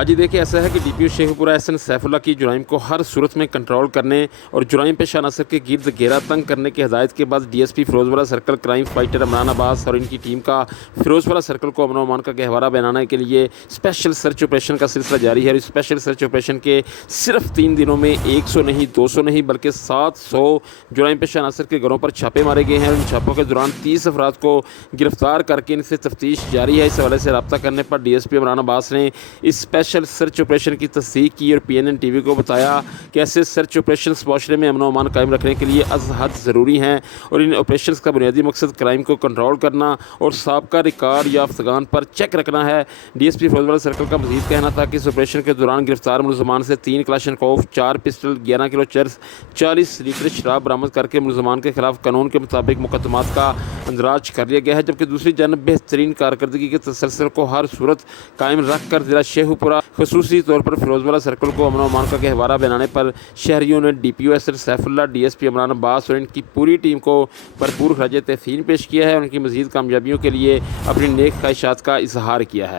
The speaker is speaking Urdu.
ہاں جی، دیکھیے ایسا ہے کہ ڈی پی او شیخ پورہ احسن سیف اللہ کی جرائم کو ہر صورت میں کنٹرول کرنے اور جرائم پیشہ عناصر کے گرد گھیرا تنگ کرنے کی ہدایت کے بعد D S P Feroz circle crime fighter Imran Abbas اور ان کی ٹیم کا فیروز سرکل کو امن و امان کا گہوارہ بنانے کے لیے اسپیشل سرچ آپریشن کا سلسلہ جاری ہے۔ اور اسپیشل سرچ آپریشن کے صرف 3 دنوں میں 100 نہیں 200 نہیں بلکہ 700 جرائم پیشہ عناصر کے گھروں پر چھاپے مارے گئے ہیں۔ ان چھاپوں کے دوران 30 افراد کو گرفتار کر کے ان سے تفتیش جاری ہے۔ اس حوالے سے رابطہ کرنے پر ڈی ایس پی عمران عباس نے اس اسپیشل سرچ آپریشن کی تصدیق کی اور پی این این ٹی وی کو بتایا کہ ایسے سرچ آپریشنز معاشرے میں امن و امان قائم رکھنے کے لیے از حد ضروری ہیں اور ان آپریشنز کا بنیادی مقصد کرائم کو کنٹرول کرنا اور سابقہ ریکارڈ یافتگان پر چیک رکھنا ہے۔ D S P Feroz circle کا مزید کہنا تھا کہ اس آپریشن کے دوران گرفتار ملزمان سے 3 کلاشنکوف، 4 پسٹل، 11 کلو چرس، 40 لیٹر شراب برآمد کر کے ملزمان کے خلاف قانون کے مطابق مقدمات کا اندراج کر لیا گیا ہے، جبکہ دوسری جانب بہترین کارکردگی کے تسلسل کو ہر صورت قائم رکھ کر ضلع شیخ پورہ خصوصی طور پر فیروز سرکل کو امن و امان کا گہوارہ بنانے پر شہریوں نے ڈی پی او احسن سیف اللہ، ڈی ایس پی عمران عباس اور ان کی پوری ٹیم کو بھرپور خراج تحسین پیش کیا ہے اور ان کی مزید کامیابیوں کے لیے اپنی نیک خواہشات کا اظہار کیا ہے۔